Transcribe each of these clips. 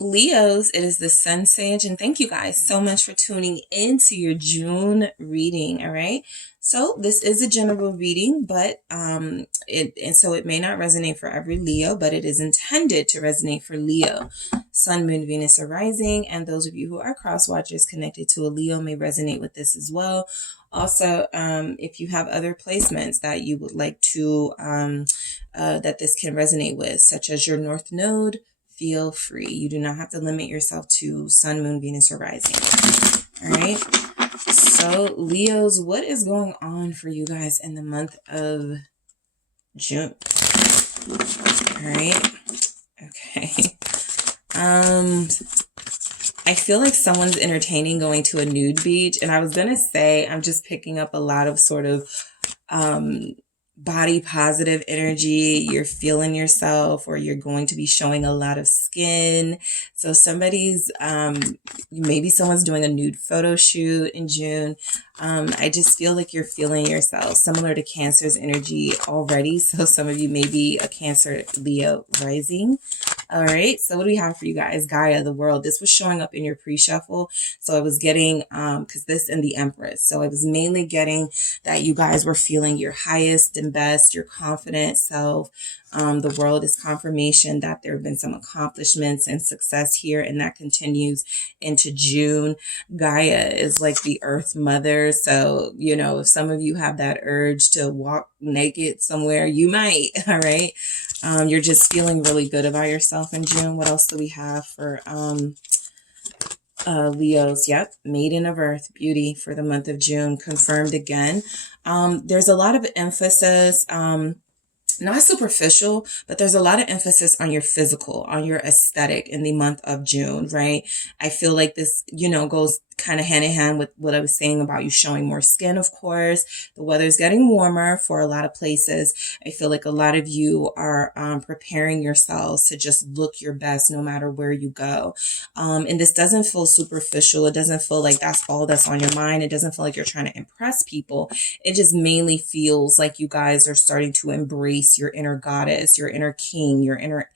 Leos, it is the Sun Sage, and thank you guys so much for tuning into your June reading. All right, so this is a general reading, but it may not resonate for every Leo, but it is intended to resonate for Leo, Sun, Moon, Venus, or Rising, and those of you who are cross watchers connected to a Leo may resonate with this as well. Also, if you have other placements that you would like to that this can resonate with, such as your North Node, feel free. You do not have to limit yourself to Sun, Moon, Venus, or Rising. All right. So, Leos, what is going on for you guys in the month of June? All right. Okay. I feel like someone's entertaining going to a nude beach, and I was gonna say I'm just picking up a lot of sort of body positive energy. You're feeling yourself, or you're going to be showing a lot of skin. So somebody's maybe someone's doing a nude photo shoot in June. I just feel like you're feeling yourself, similar to Cancer's energy already. So some of you may be a Cancer, Leo rising. All right, so what do we have for you guys? Gaia, the world. This was showing up in your pre-shuffle. So I was getting, because this and the Empress. So I was mainly getting that you guys were feeling your highest and best, your confident self. The world is confirmation that there have been some accomplishments and success here, and that continues into June. Gaia is like the Earth Mother. So, you know, if some of you have that urge to walk naked somewhere, you might. All right. You're just feeling really good about yourself in June. What else do we have for Leos? Yep, Maiden of Earth, beauty for the month of June, confirmed again. There's a lot of emphasis, not superficial, but there's a lot of emphasis on your physical, on your aesthetic in the month of June, right? I feel like this, you know, goes kind of hand in hand with what I was saying about you showing more skin, of course. The weather's getting warmer for a lot of places. I feel like a lot of you are preparing yourselves to just look your best no matter where you go. And this doesn't feel superficial. It doesn't feel like that's all that's on your mind. It doesn't feel like you're trying to impress people. It just mainly feels like you guys are starting to embrace your inner goddess, your inner king, your inner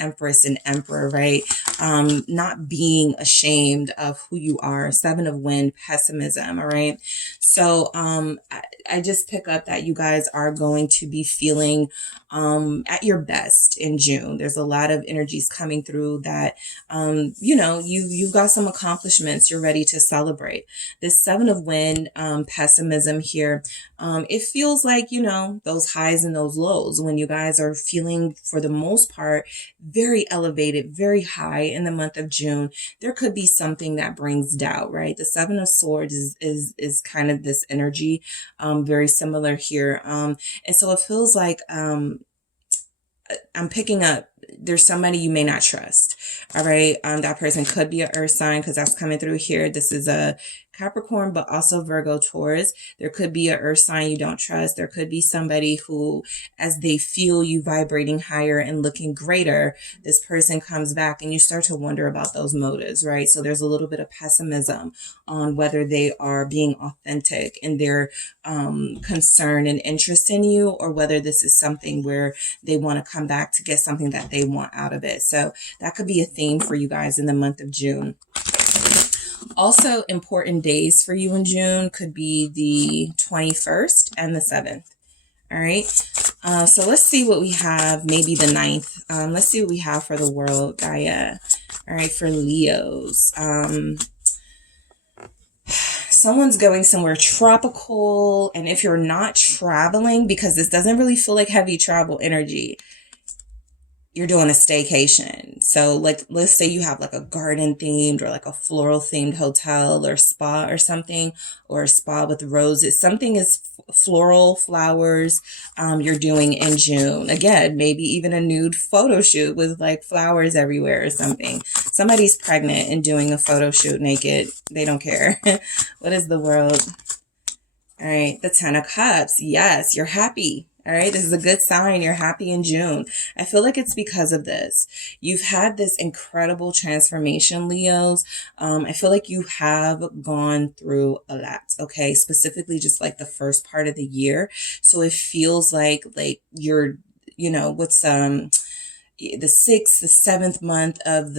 empress and emperor, right? Not being ashamed of who you are. Seven of Wind, pessimism. All right. So I just pick up that you guys are going to be feeling at your best in June. There's a lot of energies coming through that you know, you've got some accomplishments you're ready to celebrate. This Seven of Wind, pessimism here, it feels like, you know, those highs and those lows when you guys are feeling, for the most part, very elevated, very high in the month of June. There could be something that brings doubt, right? The Seven of Swords is kind of this energy, very similar here. And so it feels like I'm picking up there's somebody you may not trust. All right. That person could be an earth sign, because that's coming through here. This is a Capricorn, but also Virgo, Taurus. There could be an earth sign you don't trust. There could be somebody who, as they feel you vibrating higher and looking greater, this person comes back and you start to wonder about those motives, right? So there's a little bit of pessimism on whether they are being authentic in their concern and interest in you, or whether this is something where they want to come back to get something that they want out of it. So that could be a theme for you guys in the month of June. Also, important days for you in June could be the 21st and the 7th. All right. So let's see what we have. Maybe the 9th. Let's see what we have for the world, Gaia. All right. For Leos. Someone's going somewhere tropical. And if you're not traveling, because this doesn't really feel like heavy travel energy, you're doing a staycation. So like, let's say you have like a garden themed or like a floral themed hotel or spa or something, or a spa with roses. Something is floral, flowers, you're doing in June. Again, maybe even a nude photo shoot with like flowers everywhere or something. Somebody's pregnant and doing a photo shoot naked. They don't care. What is the world? All right. The 10 of Cups. Yes, you're happy. All right. This is a good sign. You're happy in June. I feel like it's because of this. You've had this incredible transformation, Leos. I feel like you have gone through a lot. Okay. Specifically just like the first part of the year. So it feels like you're, you know, the 6th, the 7th month of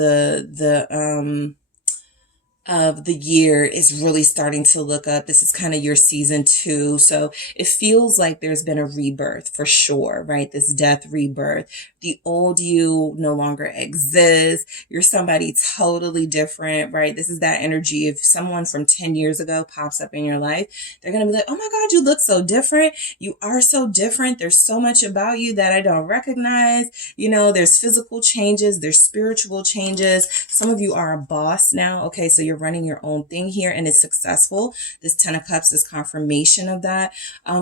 the year is really starting to look up. This is kind of your season 2. So it feels like there's been a rebirth for sure, right? This death rebirth. The old you no longer exists. You're somebody totally different, right? This is that energy. If someone from 10 years ago pops up in your life, they're going to be like, oh my God, you look so different. You are so different. There's so much about you that I don't recognize. There's physical changes. There's spiritual changes. Some of you are a boss now. Okay. So you're running your own thing here and it's successful. This 10 of Cups is confirmation of that.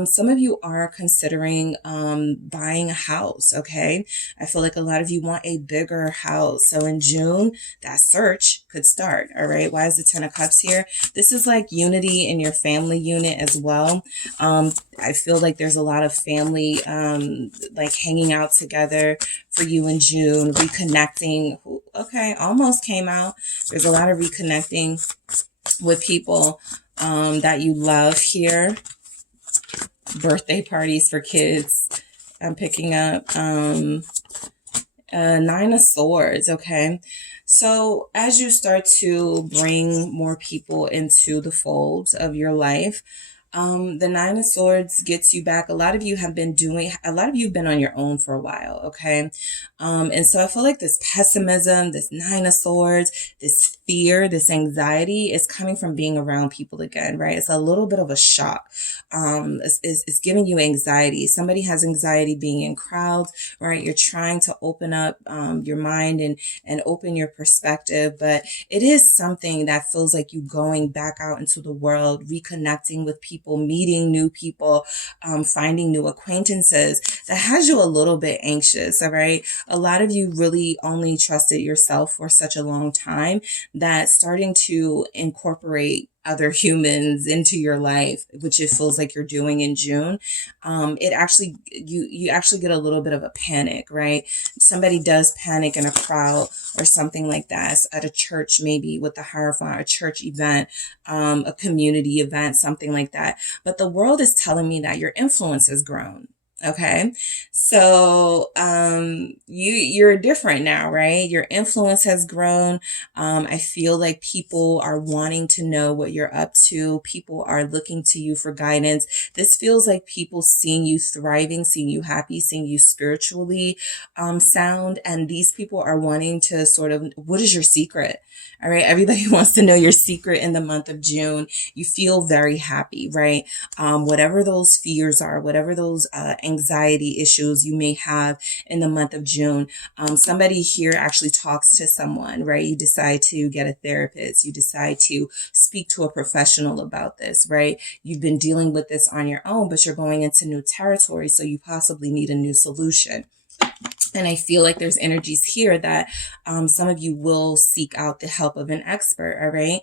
Some of you are considering buying a house. Okay. I feel like a lot of you want a bigger house. So in June, that search could start. All right. Why is the 10 of Cups here? This is like unity in your family unit as well. I feel like there's a lot of family like hanging out together for you in June, reconnecting. Okay, almost came out. There's a lot of reconnecting with people that you love here. Birthday parties for kids. I'm picking up 9 of Swords, okay? So as you start to bring more people into the fold of your life, the 9 of Swords gets you back. A lot of you have been on your own for a while, okay? And so I feel like this pessimism, this 9 of Swords, this fear, this anxiety is coming from being around people again, right? It's a little bit of a shock. It's giving you anxiety. Somebody has anxiety being in crowds, right? You're trying to open up your mind and open your perspective, but it is something that feels like you going back out into the world, reconnecting with people, meeting new people, finding new acquaintances that has you a little bit anxious, all right? A lot of you really only trusted yourself for such a long time that starting to incorporate other humans into your life, which it feels like you're doing in June, it actually, you actually get a little bit of a panic, right? Somebody does panic in a crowd or something like that, at a church, maybe with the Hierophant, a church event, a community event, something like that. But the world is telling me that your influence has grown. Okay. So, you're different now, right? Your influence has grown. I feel like people are wanting to know what you're up to. People are looking to you for guidance. This feels like people seeing you thriving, seeing you happy, seeing you spiritually, sound. And these people are wanting to sort of, what is your secret? All right. Everybody wants to know your secret in the month of June. You feel very happy, right? Whatever those fears are, whatever those, anxiety issues you may have in the month of June. Somebody here actually talks to someone, right? You decide to get a therapist. You decide to speak to a professional about this, right? You've been dealing with this on your own, but you're going into new territory. So you possibly need a new solution. And I feel like there's energies here that some of you will seek out the help of an expert, all right?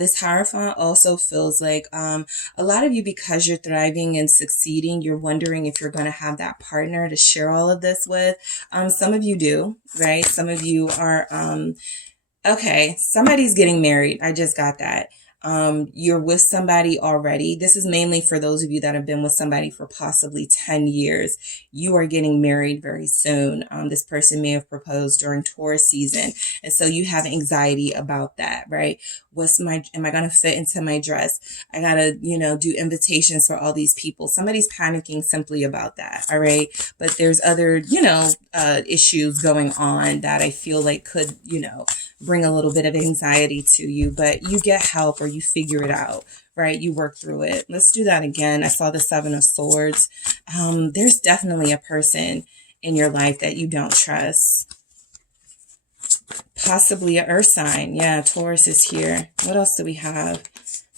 This Hierophant also feels like a lot of you, because you're thriving and succeeding, you're wondering if you're going to have that partner to share all of this with. Some of you do, right? Some of you are, okay, somebody's getting married. I just got that. You're with somebody already. This is mainly for those of you that have been with somebody for possibly 10 years. You are getting married very soon. This person may have proposed during Taurus season. And so you have anxiety about that, right? Am I going to fit into my dress? I got to, do invitations for all these people. Somebody's panicking simply about that. All right. But there's other, issues going on that I feel like could, bring a little bit of anxiety to you, but you get help or you figure it out, right? You work through it. Let's do that again. I saw the 7 of Swords. There's definitely a person in your life that you don't trust. Possibly an earth sign. Yeah, Taurus is here. What else do we have?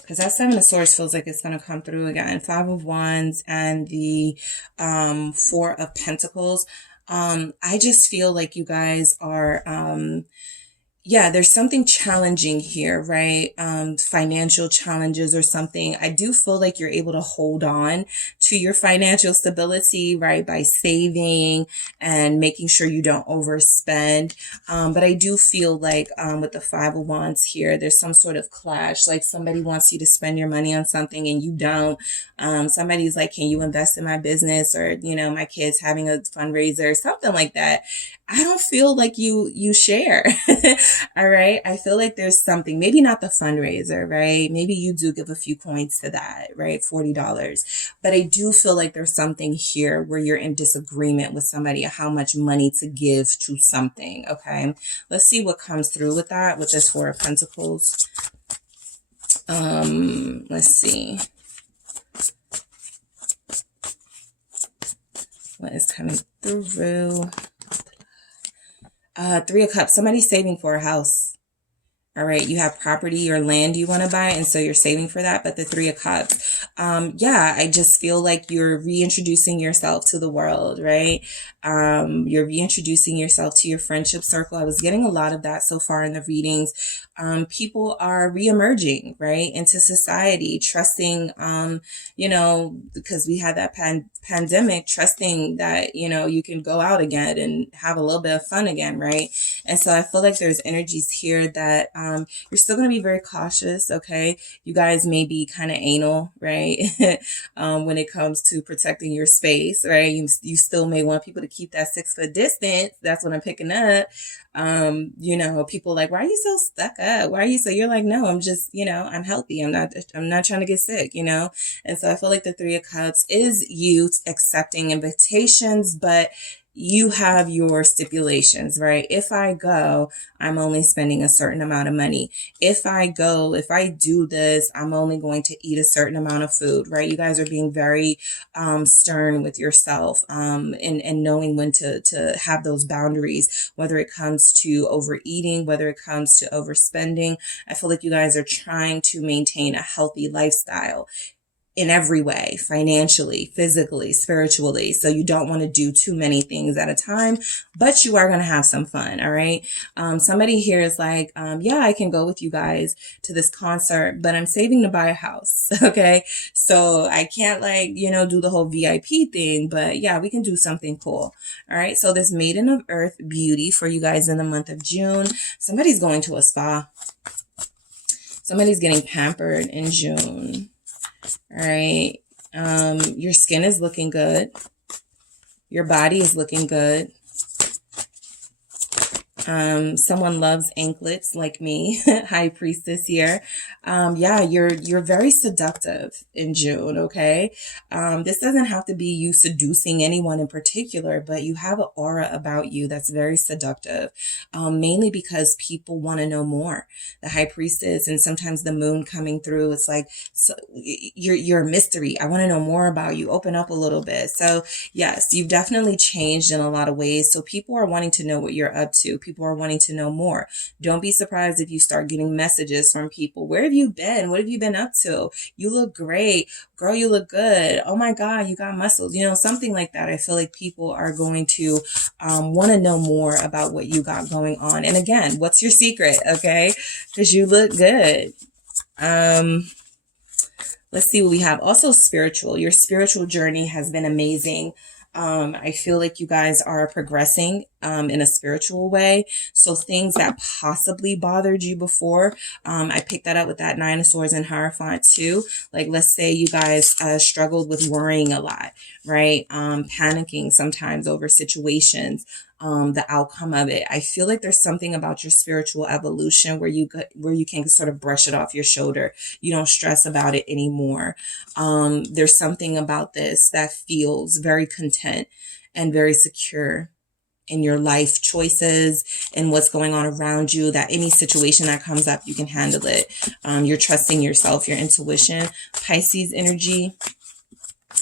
Because that 7 of Swords feels like it's going to come through again. 5 of Wands and the 4 of Pentacles. I just feel like you guys are... yeah, there's something challenging here, right? Financial challenges or something. I do feel like you're able to hold on to your financial stability, right? By saving and making sure you don't overspend. But I do feel like, with the Five of Wands here, there's some sort of clash. Like somebody wants you to spend your money on something and you don't. Somebody's like, can you invest in my business? Or, my kid's having a fundraiser, something like that. I don't feel like you share. All right. I feel like there's something, maybe not the fundraiser, right? Maybe you do give a few coins to that, right? $40. But I do feel like there's something here where you're in disagreement with somebody how much money to give to something. Okay. Let's see what comes through with that, with this Four of Pentacles. Let's see. What is coming through? Three of Cups. Somebody's saving for a house. All right. You have property or land you want to buy. And so you're saving for that. But the Three of Cups. Yeah, I just feel like you're reintroducing yourself to the world, right? You're reintroducing yourself to your friendship circle. I was getting a lot of that so far in the readings. People are reemerging, right, into society, trusting, because we had that pandemic, trusting that, you can go out again and have a little bit of fun again, right? And so I feel like there's energies here that you're still going to be very cautious, okay? You guys may be kind of anal, right? When it comes to protecting your space, right? You still may want people to keep that 6-foot distance. That's what I'm picking up. People like, why are you so stuck up? Why are you so, you're like, no, I'm just, I'm healthy. I'm not trying to get sick, And so I feel like the Three of Cups is you accepting invitations, but you have your stipulations, right? If I go, I'm only spending a certain amount of money. If I do this, I'm only going to eat a certain amount of food, right? You guys are being very stern with yourself, and knowing when to have those boundaries, whether it comes to overeating, whether it comes to overspending. I feel like you guys are trying to maintain a healthy lifestyle in every way, financially, physically, spiritually. So you don't want to do too many things at a time, but you are going to have some fun. All right. Somebody here is like, yeah, I can go with you guys to this concert, but I'm saving to buy a house. Okay. So I can't do the whole VIP thing, but yeah, we can do something cool. All right. So this Maiden of Earth beauty for you guys in the month of June. Somebody's going to a spa. Somebody's getting pampered in June. All right. Your skin is looking good. Your body is looking good. Someone loves anklets like me, High Priestess here. Yeah, you're very seductive in June, okay? This doesn't have to be you seducing anyone in particular, but you have an aura about you that's very seductive, mainly because people want to know more. The High Priestess and sometimes the moon coming through, it's like, so you're a mystery. I want to know more about you. Open up a little bit. So yes, you've definitely changed in a lot of ways. So people are wanting to know what you're up to. People are wanting to know more. Don't be surprised if you start getting messages from people. Where have you been? What have you been up to? You look great. Girl, you look good. Oh my God, you got muscles. Something like that. I feel like people are going to want to know more about what you got going on. And again, what's your secret? Okay? Because you look good. Let's see what we have. Also spiritual. Your spiritual journey has been amazing. I feel like you guys are progressing in a spiritual way. So things that possibly bothered you before, I picked that up with that Nine of Swords and Hierophant too. Like, let's say you guys struggled with worrying a lot, right? Panicking sometimes over situations. The outcome of it. I feel like there's something about your spiritual evolution where you can sort of brush it off your shoulder. You don't stress about it anymore. There's something about this that feels very content and very secure in your life choices and what's going on around you, that any situation that comes up, you can handle it. You're trusting yourself, your intuition. Pisces energy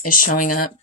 is showing up.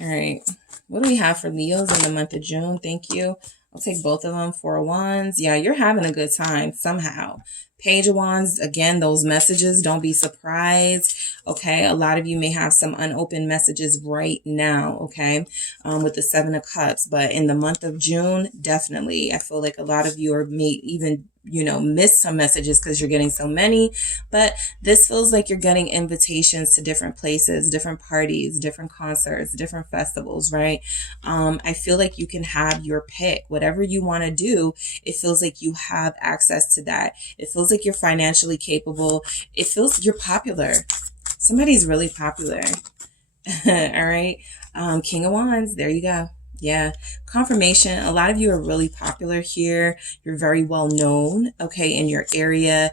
All right. What do we have for Leos in the month of June? Thank you. I'll take both of them. Four of Wands. Yeah, you're having a good time somehow. Page of Wands, again, those messages, don't be surprised, okay? A lot of you may have some unopened messages right now, okay, with the Seven of Cups. But in the month of June, definitely, I feel like a lot of you are even, you know, miss some messages because you're getting so many. But this feels like you're getting invitations to different places, different parties, different concerts, different festivals, right? I feel like you can have your pick. Whatever you want to do, it feels like you have access to that. It feels like you're financially capable. It feels you're popular. Somebody's really popular. All right. King of Wands. There you go. Yeah. Confirmation. A lot of you are really popular here. You're very well known, okay, in your area.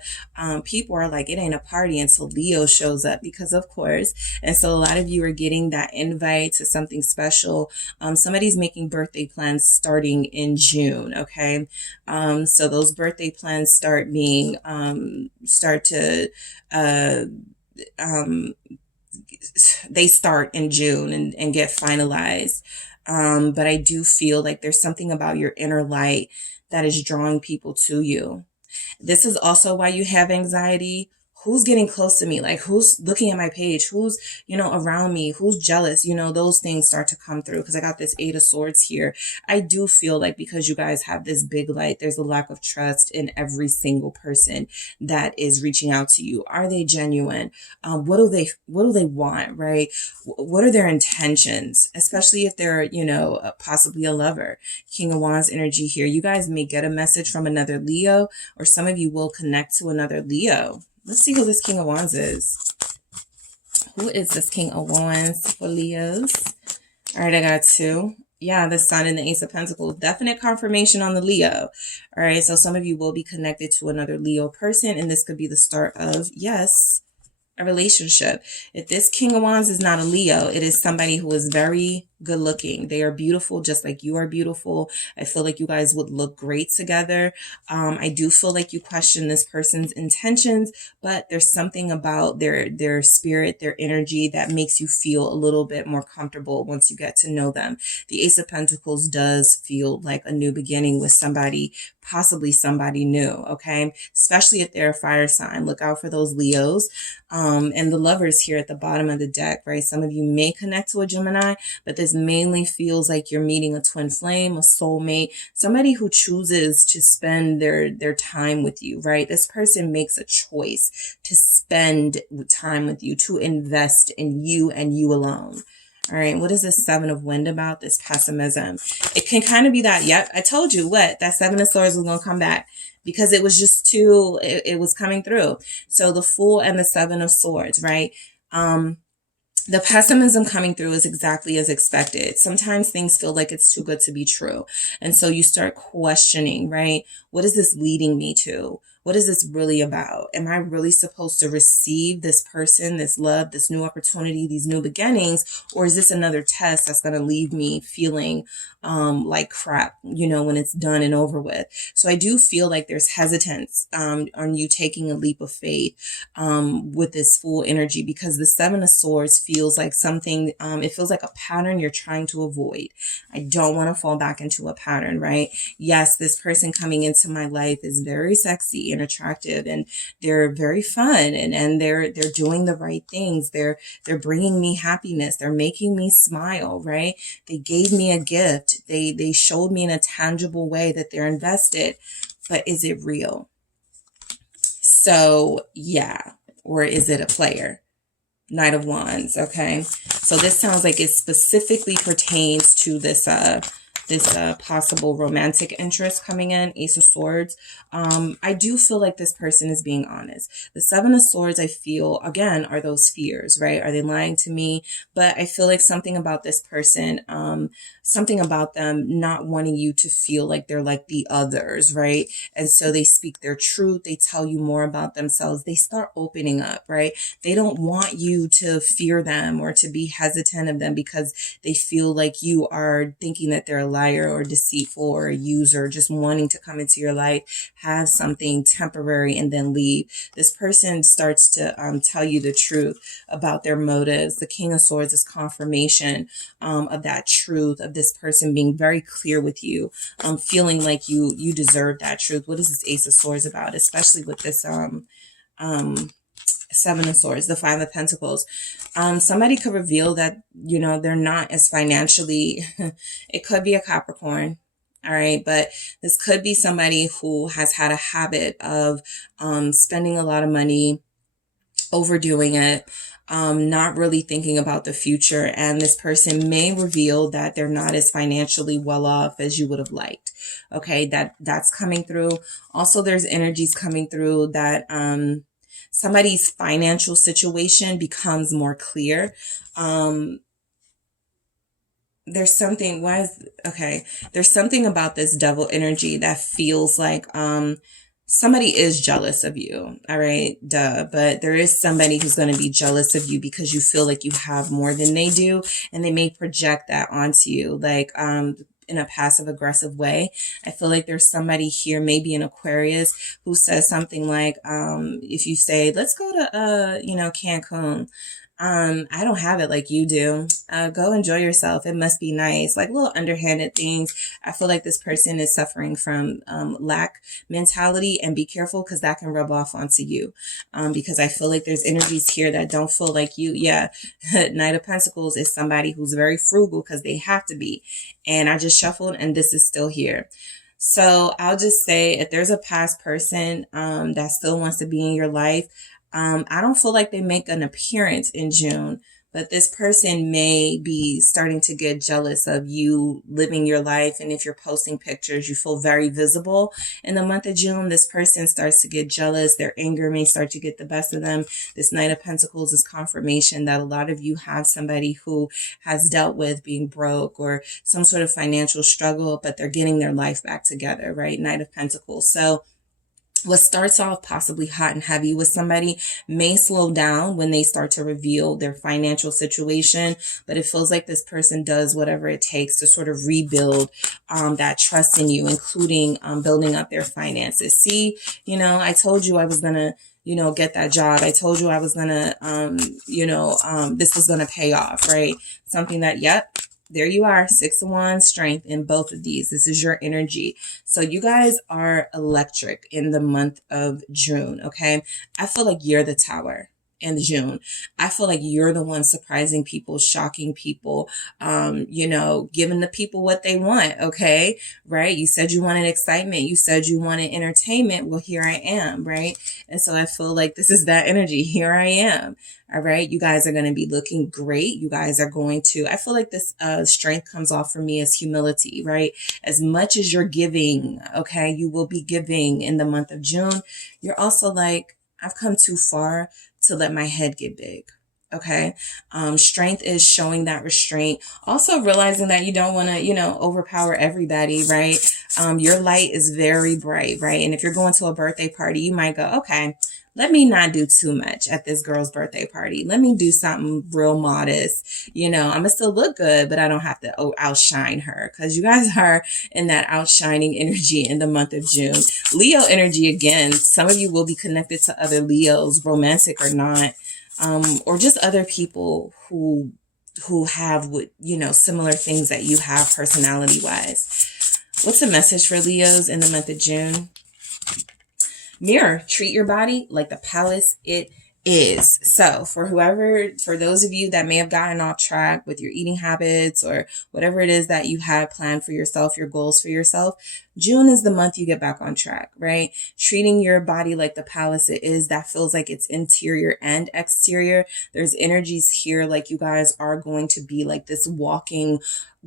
People are like, it ain't a party until Leo shows up, because of course. And so a lot of you are getting that invite to something special. Somebody's making birthday plans starting in June, okay? So those birthday plans start being, they start in June and get finalized. But I do feel like there's something about your inner light that is drawing people to you. This is also why you have anxiety. Who's getting close to me? Like, who's looking at my page? Who's, you know, around me? Who's jealous? You know, those things start to come through because I got this Eight of Swords here. I do feel like because you guys have this big light, there's a lack of trust in every single person that is reaching out to you. Are they genuine? What do they want, right? What are their intentions? Especially if they're, you know, possibly a lover. King of Wands energy here. You guys may get a message from another Leo, or some of you will connect to another Leo. Let's see who this King of Wands is. Who is this King of Wands for Leos? All right, I got two. Yeah, the Sun and the Ace of Pentacles. Definite confirmation on the Leo. All right, so some of you will be connected to another Leo person, and this could be the start of, yes, a relationship. If this King of Wands is not a Leo, it is somebody who is very good looking. They are beautiful just like you are beautiful. I feel like you guys would look great together. I do feel like you question this person's intentions, but there's something about their spirit, their energy that makes you feel a little bit more comfortable once you get to know them. The Ace of Pentacles does feel like a new beginning with somebody, possibly somebody new, okay? Especially if they're a fire sign. Look out for those Leos. And the Lovers here at the bottom of the deck, right? Some of you may connect to a Gemini, but this mainly feels like you're meeting a twin flame, a soulmate, somebody who chooses to spend their time with you, right? This person makes a choice to spend time with you, to invest in you and you alone. All right, what is this Seven of Wind about? This pessimism. It can kind of be that, yep, I told you what, that Seven of Swords was going to come back because it was just too, it was coming through. So the Fool and the Seven of Swords, right? The pessimism coming through is exactly as expected. Sometimes things feel like it's too good to be true. And so you start questioning, right? What is this leading me to? What is this really about? Am I really supposed to receive this person, this love, this new opportunity, these new beginnings? Or is this another test that's going to leave me feeling like crap, you know, when it's done and over with? So I do feel like there's hesitance on you taking a leap of faith with this Fool energy, because the Seven of Swords feels like something, it feels like a pattern you're trying to avoid. I don't want to fall back into a pattern, right? Yes, this person coming into my life is very sexy and attractive, and they're very fun, and they're doing the right things. They're bringing me happiness. They're making me smile, right? They gave me a gift. They showed me in a tangible way that they're invested. But is it real? So yeah, or is it a player? Knight of Wands, okay? So this sounds like it specifically pertains to this possible romantic interest coming in, Ace of Swords. I do feel like this person is being honest. The Seven of Swords, I feel, again, are those fears, right? Are they lying to me? But I feel like something about this person, something about them not wanting you to feel like they're like the others, right? And so they speak their truth. They tell you more about themselves. They start opening up, right? They don't want you to fear them or to be hesitant of them because they feel like you are thinking that they're a lie liar or deceitful or a user, just wanting to come into your life, have something temporary, and then leave. This person starts to tell you the truth about their motives. The King of Swords is confirmation of that truth, of this person being very clear with you, feeling like you deserve that truth. What is this Ace of Swords about? Especially with this Seven of Swords, the Five of Pentacles. Somebody could reveal that, they're not as financially, it could be a Capricorn. All right. But this could be somebody who has had a habit of spending a lot of money, overdoing it, not really thinking about the future. And this person may reveal that they're not as financially well off as you would have liked. Okay. That's coming through. Also, there's energies coming through that, somebody's financial situation becomes more clear. There's something, there's something about this devil energy that feels like, somebody is jealous of you. All right. Duh. But there is somebody who's going to be jealous of you because you feel like you have more than they do. And they may project that onto you. Like, in a passive aggressive way. I feel like there's somebody here, maybe an Aquarius, who says something like, if you say, let's go to, Cancun. I don't have it like you do. Go enjoy yourself. It must be nice. Like little underhanded things. I feel like this person is suffering from lack mentality, and be careful because that can rub off onto you. Because I feel like there's energies here that don't feel like you. Yeah. Knight of Pentacles is somebody who's very frugal because they have to be. And I just shuffled and this is still here. So I'll just say, if there's a past person that still wants to be in your life, I don't feel like they make an appearance in June, but this person may be starting to get jealous of you living your life. And if you're posting pictures, you feel very visible. In the month of June, this person starts to get jealous. Their anger may start to get the best of them. This Knight of Pentacles is confirmation that a lot of you have somebody who has dealt with being broke or some sort of financial struggle, but they're getting their life back together, right? Knight of Pentacles. So what starts off possibly hot and heavy with somebody may slow down when they start to reveal their financial situation, but it feels like this person does whatever it takes to sort of rebuild that trust in you, including building up their finances. See, I told you I was going to get that job. I told you I was going to, this was going to pay off, right? Something that, yep. There you are, 6 of Wands, strength in both of these. This is your energy. So you guys are electric in the month of June, okay? I feel like you're the Tower in June. I feel like you're the one surprising people, shocking people, giving the people what they want, okay? Right? You said you wanted excitement. You said you wanted entertainment. Well, here I am, right? And so I feel like this is that energy. Here I am. All right. You guys are going to be looking great. You guys are going to, I feel like this strength comes off for me as humility, right? As much as you're giving, okay, you will be giving in the month of June. You're also like, I've come too far to let my head get big. Okay. Strength is showing that restraint. Also realizing that you don't want to, overpower everybody, right? Your light is very bright, right? And if you're going to a birthday party, you might go, okay, let me not do too much at this girl's birthday party. Let me do something real modest. I'm going to still look good, but I don't have to outshine her, because you guys are in that outshining energy in the month of June. Leo energy again. Some of you will be connected to other Leos, romantic or not, or just other people who have, similar things that you have personality wise. What's the message for Leos in the month of June? Mirror, treat your body like the palace it is. So for those of you that may have gotten off track with your eating habits or whatever it is that you have planned for yourself, your goals for yourself, June is the month you get back on track, right? Treating your body like the palace it is, that feels like it's interior and exterior. There's energies here like you guys are going to be like this walking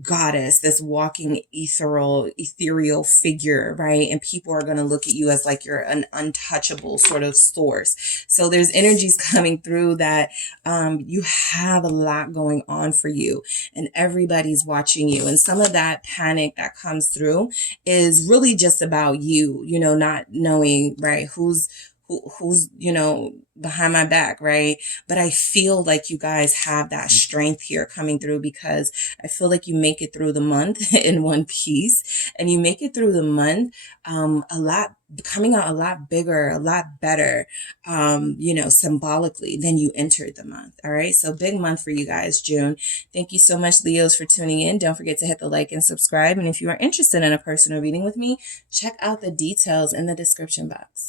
goddess, this walking ethereal figure, right? And people are going to look at you as like you're an untouchable sort of source. So there's energies coming through that you have a lot going on for you and everybody's watching you. And some of that panic that comes through is really just about you, not knowing, right, who's behind my back, right? But I feel like you guys have that strength here coming through, because I feel like you make it through the month in one piece, and you make it through the month a lot, coming out a lot bigger, a lot better, you know, symbolically than you entered the month. All right. So big month for you guys, June. Thank you so much, Leos, for tuning in. Don't forget to hit the like and subscribe. And if you are interested in a personal reading with me, check out the details in the description box.